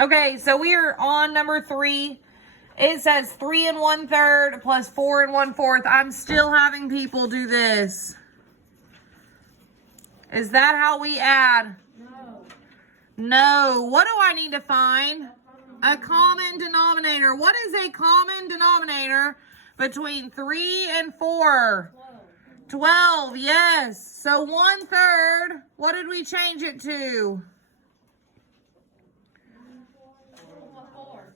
Okay, so we are on number 3. It says 3 1/3 plus 4 1/4. I'm still having people do this. Is that how we add? No. No. What do I need to find? A common denominator. What is a common denominator between 3 and 4? 12, yes. So 1/3, what did we change it to?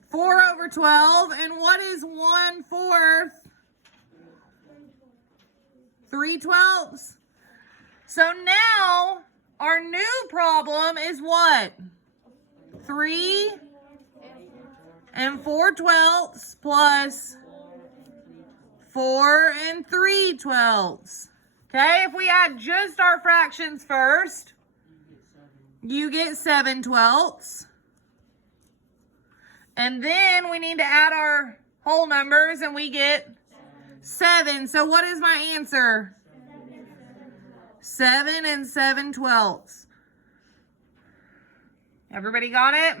4 over 12. And what is 1/4? 3/12. So now our new problem is what? 3 4/12 plus 4 3/12. Okay, if we add just our fractions first, you get 7/12. And then we need to add our whole numbers and we get 7. So what is my answer? 7 7/12. Everybody got it?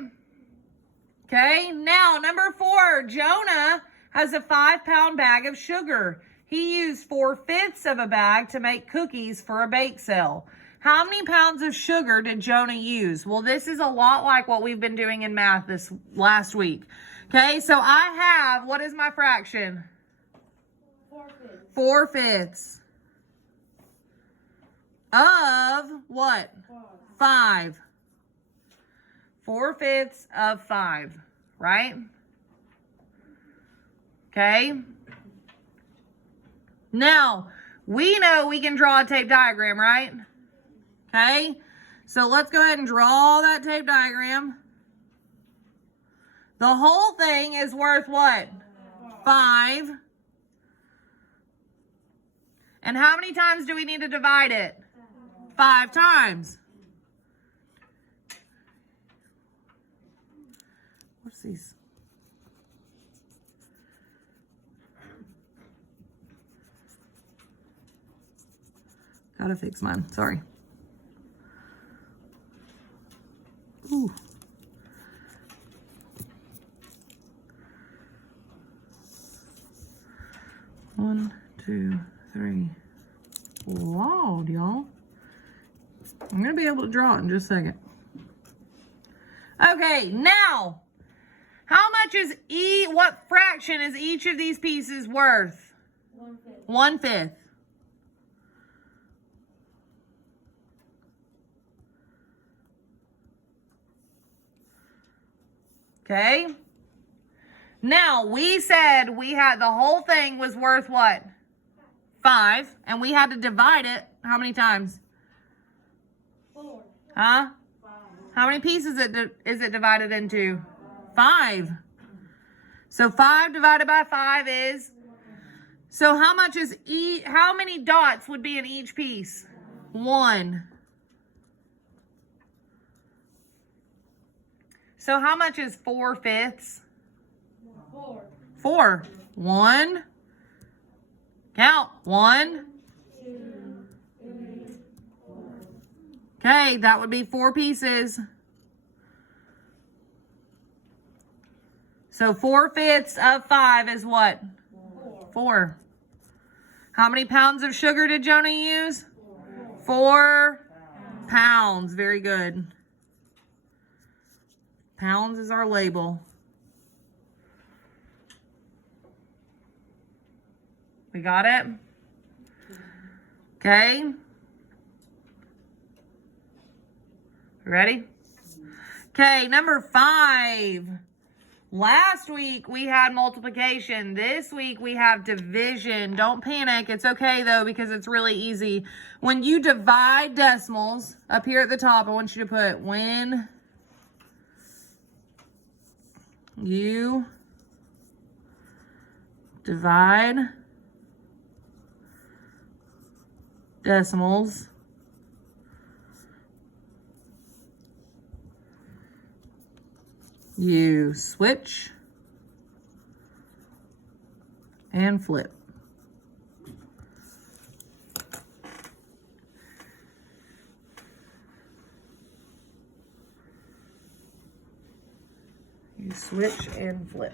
Okay, now number 4. Jonah has a 5-pound bag of sugar. He used 4/5 of a bag to make cookies for a bake sale. How many pounds of sugar did Jonah use? Well, this is a lot like what we've been doing in math this last week. Okay, so I have, what is my fraction? 4/5. 4/5 of what? 5. 4/5 of 5, right? Okay. Now, we know we can draw a tape diagram, right? Okay. So let's go ahead and draw that tape diagram. The whole thing is worth what? 5. And how many times do we need to divide it? 5 times. What's these? Gotta fix mine. Sorry. Ooh. One, 2, 3. Lord, y'all. I'm gonna be able to draw it in just a second. Okay, now, how much is what fraction is each of these pieces worth? 1/5. 1/5. Okay. Now, we said we had the whole thing was worth what? 5. And we had to divide it how many times? 4. Huh? 5. How many pieces is it divided into? 5. So 5 divided by 5 is... So how much is how many dots would be in each piece? 1. So how much is 4/5? 4. 4. 1. Count. 1. 2, 3, 4. Okay, that would be 4 pieces. So 4/5 of 5 is what? 4. How many pounds of sugar did Jonah use? 4 pounds. Very good. Pounds is our label. We got it? Okay. Ready? Okay, number 5. Last week we had multiplication. This week we have division. Don't panic. It's okay though because it's really easy. When you divide decimals, up here at the top, I want you to put when you divide decimals, you switch and flip. You switch and flip.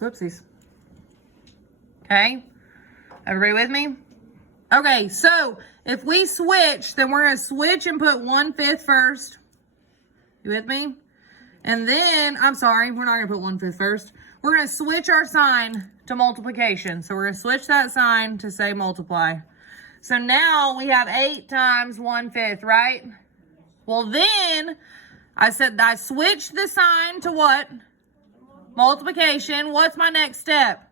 Whoopsies. Okay, everybody with me? Okay, so if we switch, then we're gonna switch and put 1/5 first. You with me? And then, I'm sorry, we're not gonna put 1/5 first. We're gonna switch our sign to multiplication. So we're gonna switch that sign to say multiply. So now we have 8 times 1/5, right? Well then, I said I switched the sign to what? Multiplication. What's my next step?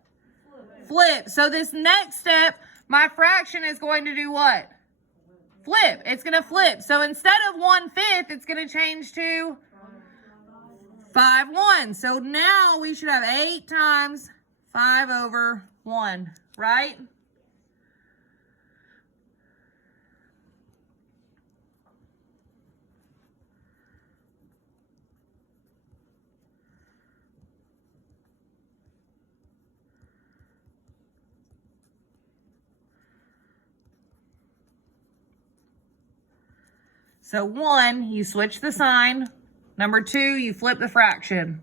Flip. So this next step, my fraction is going to do what? Flip. It's going to flip. So instead of 1/5, it's going to change to 5/1. So now we should have 8 times 5/1, right? So 1, you switch the sign. Number 2, you flip the fraction.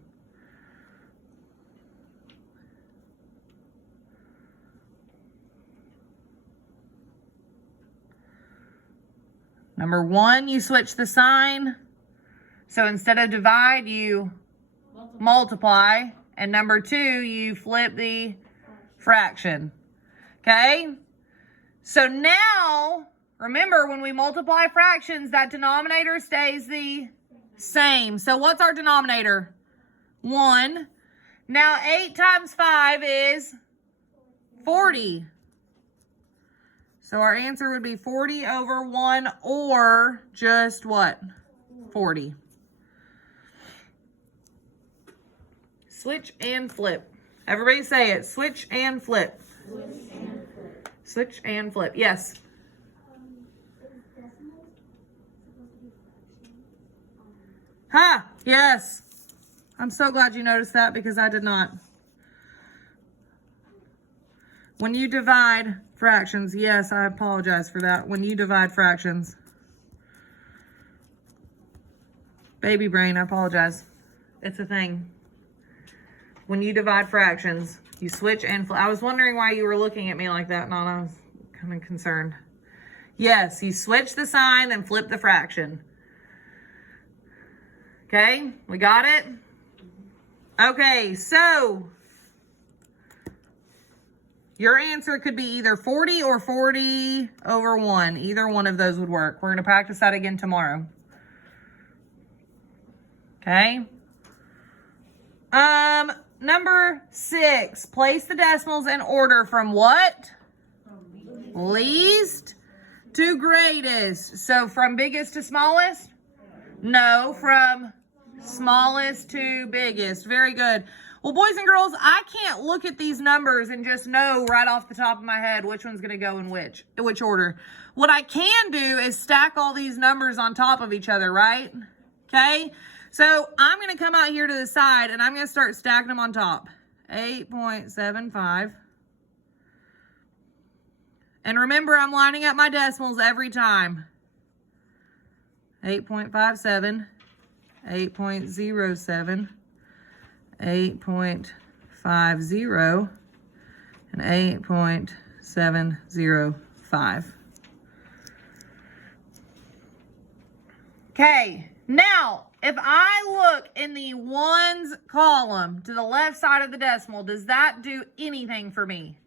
Number 1, you switch the sign. So instead of divide, you multiply. And number 2, you flip the fraction. Okay? So now, remember, when we multiply fractions, that denominator stays the same. So what's our denominator? 1. Now 8 times 5 is 40. So our answer would be 40/1 or just what? 40. Switch and flip. Everybody say it. Switch and flip. Switch and flip. Switch and flip. Yes. Is decimals supposed to be fractions? Ha! Yes. I'm so glad you noticed that because I did not. When you divide fractions, yes, I apologize for that. When you divide fractions. Baby brain, I apologize. It's a thing. When you divide fractions, you switch and flip. I was wondering why you were looking at me like that, and I was kind of concerned. Yes, you switch the sign, then flip the fraction. Okay, we got it? Okay, so your answer could be either 40 or 40/1. Either one of those would work. We're going to practice that again tomorrow. Okay. Number 6, place the decimals in order from what? Least to greatest. So from biggest to smallest? No, from smallest to biggest. Very good. Well, boys and girls, I can't look at these numbers and just know right off the top of my head which one's going to go in which order. What I can do is stack all these numbers on top of each other, right? Okay? So I'm going to come out here to the side and I'm going to start stacking them on top. 8.75. And remember, I'm lining up my decimals every time. 8.57, 8.07, 8.50, and 8.705. Okay, now, if I look in the ones column to the left side of the decimal, does that do anything for me?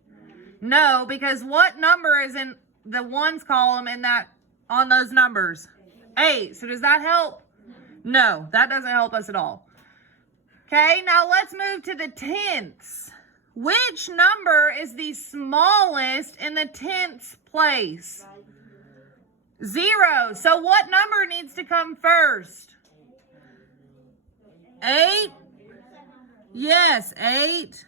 No, because what number is in the ones column in that on those numbers? 8. So does that help? No, that doesn't help us at all. Okay, now let's move to the tenths. Which number is the smallest in the tenths place? 0. So what number needs to come first? 8? Yes, 8.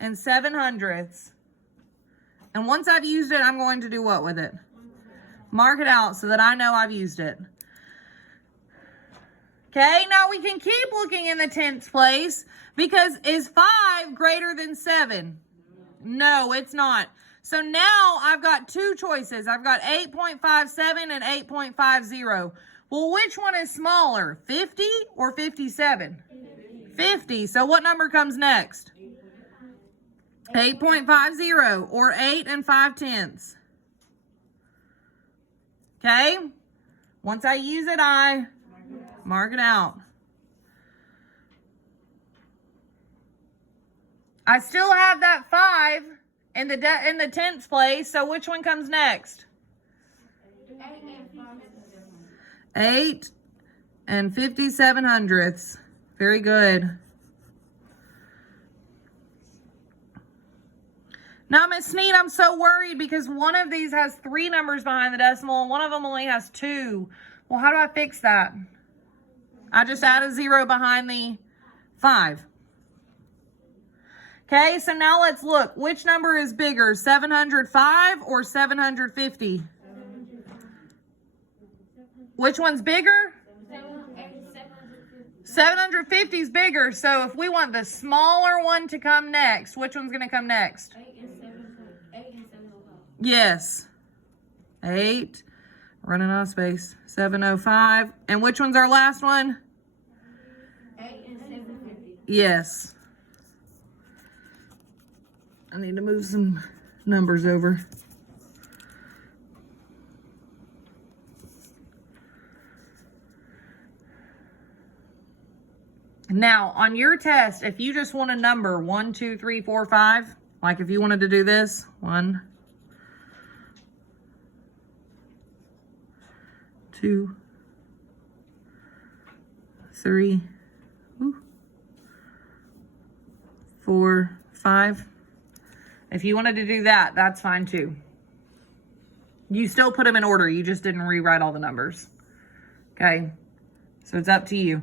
and 7/100. And once I've used it, I'm going to do what with it? Mark it out so that I know I've used it. Okay, now we can keep looking in the tenths place because is 5 greater than 7? No, it's not. So now I've got two choices. I've got 8.57 and 8.50. Well, which one is smaller, 50 or 57? 50. So what number comes next? 8.50 or 8 5/10. Okay? Once I use it, I mark it out. I still have that 5 in the tenths place, so which one comes next? 8 57/100. Very good. Now, Miss Sneed, I'm so worried because one of these has 3 numbers behind the decimal and one of them only has 2. Well, how do I fix that? I just add a 0 behind the 5. Okay, so now let's look. Which number is bigger, 705 or 750? Which one's bigger? 750 is bigger. So if we want the smaller one to come next, which one's going to come next? 8 and 705. Yes. 8. Running out of space. 705. And which one's our last one? 8 and 750. Yes. I need to move some numbers over. Now, on your test, if you just want a number 1, 2, 3, 4, 5, like if you wanted to do this, 1, 2, 3, 4, 5. If you wanted to do that, that's fine too. You still put them in order. You just didn't rewrite all the numbers. Okay? So it's up to you.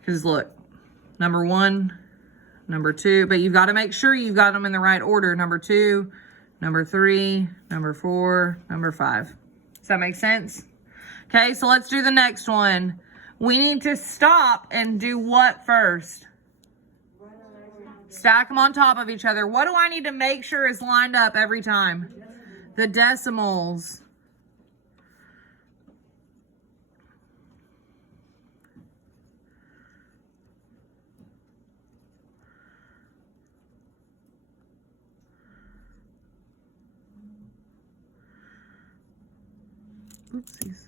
Because look, number 1, number 2, but you've got to make sure you've got them in the right order. Number 2, number 3, number 4, number 5. Does that make sense? Okay, so let's do the next one. We need to stop and do what first? Stack them on top of each other. What do I need to make sure is lined up every time? The decimals. Oopsies.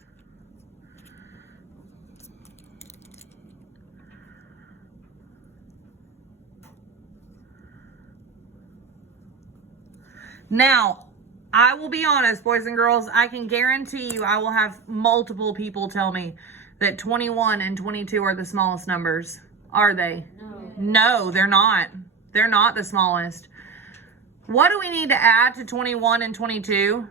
Now, I will be honest, boys and girls, I can guarantee you I will have multiple people tell me that 21 and 22 are the smallest numbers. Are they? No, they're not. They're not the smallest. What do we need to add to 21 and 22?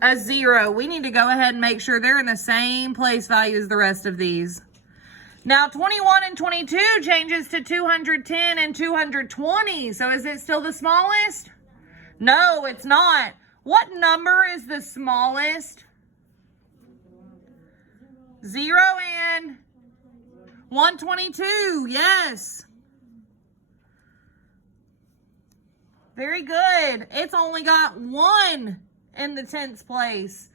A 0. We need to go ahead and make sure they're in the same place value as the rest of these. Now, 21 and 22 changes to 210 and 220. So is it still the smallest? No, it's not. What number is the smallest? 0 and 122. Yes. Very good. It's only got 1 in the tenths place.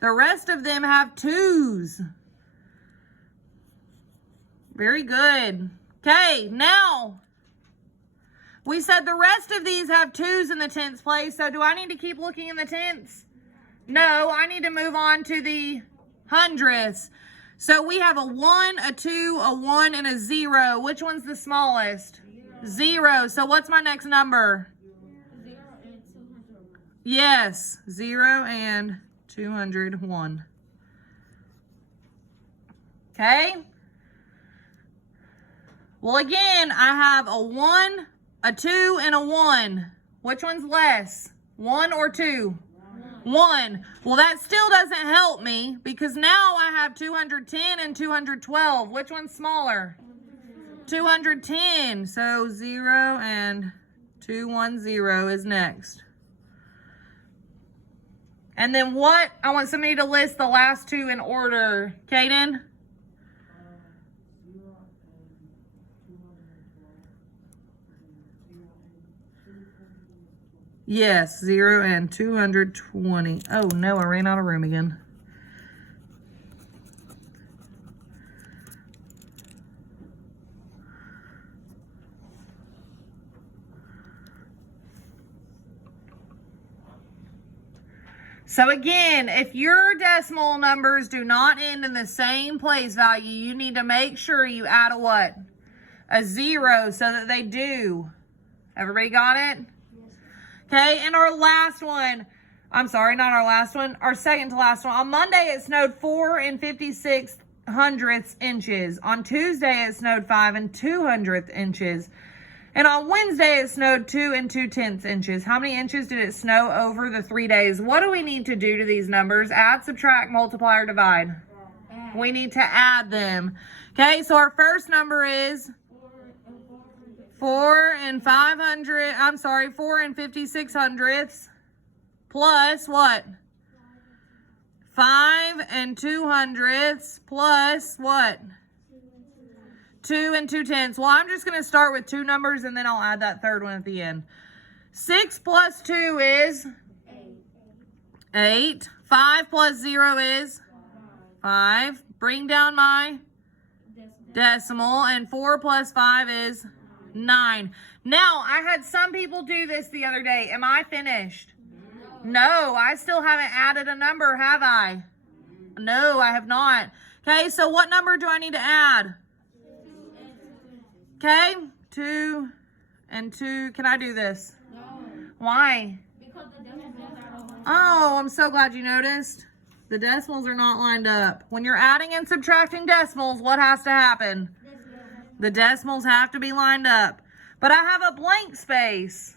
The rest of them have 2s. Very good. Okay, now we said the rest of these have 2s in the tenths place. So do I need to keep looking in the tenths? No, I need to move on to the hundredths. So we have a 1, a 2, a 1, and a 0. Which one's the smallest? 0. So what's my next number? 0 and 201. Yes, 0 and 201. Okay. Well, again, I have a 1, a 2, and a 1. Which one's less? 1 or 2? 1. Well, that still doesn't help me because now I have 210 and 212. Which one's smaller? 210. So 0 and 210 is next. And then what? I want somebody to list the last two in order. Kaden? Yes, 0 and 220. Oh no, I ran out of room again. So again, if your decimal numbers do not end in the same place value, you need to make sure you add a what? A 0 so that they do. Everybody got it? Okay, and our last one, I'm sorry, not our last one, our second to last one. On Monday, it snowed 4 56/100 inches. On Tuesday, it snowed 5 200 inches. And on Wednesday, it snowed 2 2/10 inches. How many inches did it snow over the 3 days? What do we need to do to these numbers? Add, subtract, multiply, or divide? We need to add them. Okay, so our first number is 4 56/100 plus what? 5 200 plus what? 2 2/10. Well, I'm just going to start with two numbers and then I'll add that third one at the end. 6 plus 2 is 8. 5 plus 0 is 5. Bring down my decimal. And 4 plus 5 is 9. Now, I had some people do this the other day. Am I finished? No, I still haven't added a number, have I? No, I have not. Okay, so what number do I need to add? Okay, 2 and 2. Can I do this? No. Why? Because the decimals are over. Oh, I'm so glad you noticed. The decimals are not lined up. When you're adding and subtracting decimals, what has to happen? The decimals have to be lined up. But I have a blank space.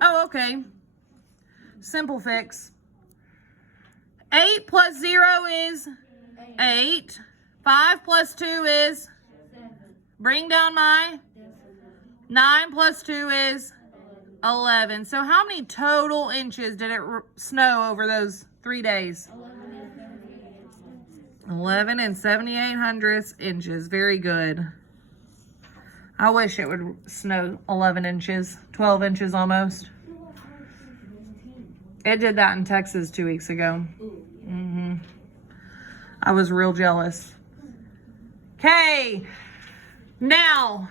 Oh, okay. Simple fix. 8 plus 0 is 8. 5 plus 2 is... Bring down my 9 plus 2 is 11. So how many total inches did it snow over those 3 days? 11 78/100 inches. Very good. I wish it would snow 11 inches, 12 inches almost. It did that in Texas 2 weeks ago. I was real jealous. Okay. Now,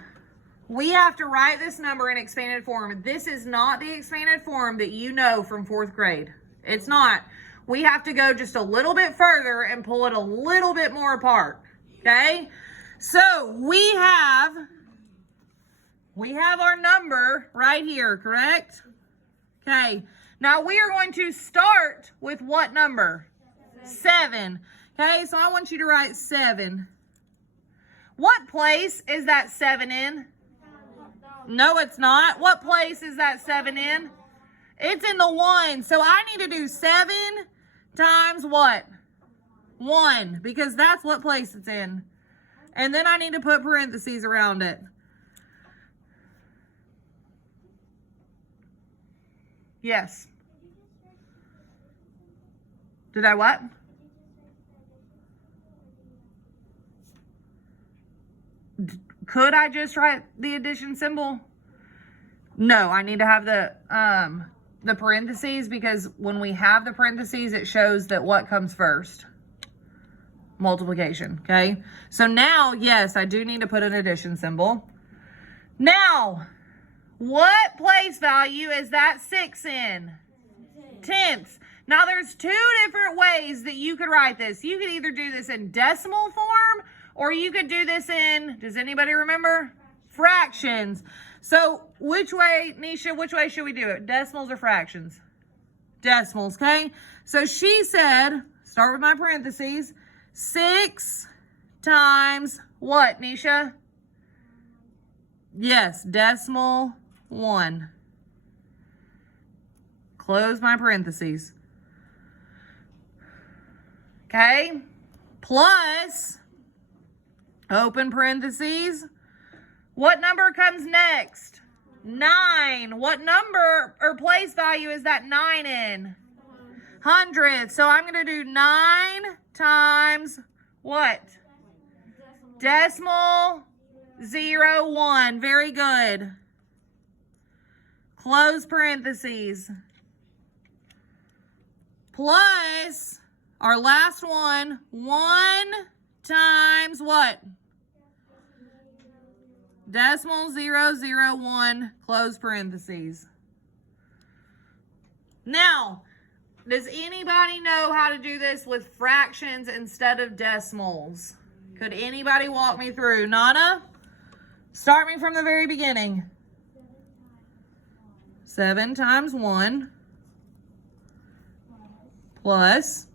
we have to write this number in expanded form. This is not the expanded form that you know from 4th grade. It's not. We have to go just a little bit further and pull it a little bit more apart. Okay? So, we have our number right here, correct? Okay. Now, we are going to start with what number? 7. Okay, so I want you to write 7. What place is that 7 in? No, it's not. What place is that 7 in? It's in the 1. So I need to do 7 times what? 1, because that's what place it's in. And then I need to put parentheses around it. Yes. Did I what? Could I just write the addition symbol? No, I need to have the parentheses, because when we have the parentheses, it shows that what comes first? Multiplication, okay? So now, yes, I do need to put an addition symbol. Now, what place value is that 6 in? Tenths. Now, there's 2 different ways that you could write this. You could either do this in decimal form, or you could do this in, does anybody remember? Fractions. So which way, Nisha, which way should we do it? Decimals or fractions? Decimals, okay? So she said, start with my parentheses, 6 times what, Nisha? Yes, decimal 1. Close my parentheses. Okay? Plus... open parentheses, What number comes next? 9. What number or place value is that 9 in? 100. So I'm going to do 9 times what? Decimal 0, 1. Very good. Close parentheses. Plus our last one, 1 times what? Decimal 0, 0, 1, close parentheses. Now, does anybody know how to do this with fractions instead of decimals? Could anybody walk me through? Nana? Start me from the very beginning. 7 times 1 plus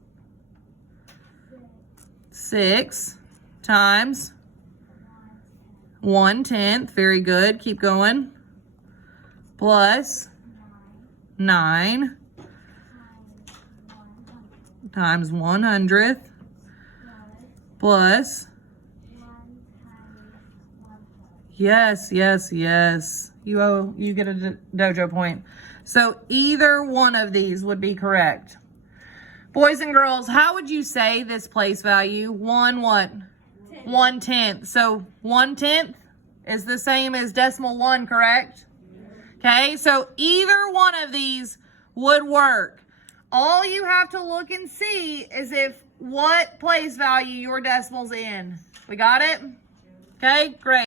6 times 1/10. Very good. Keep going. Plus 9 times 100th plus yes. You get a dojo point. So either one of these would be correct. Boys and girls, how would you say this place value? 1 what? 1/10. So 1/10 is the same as decimal 1, correct? Okay, so either one of these would work. All you have to look and see is if what place value your decimal's in. We got it? Okay, great.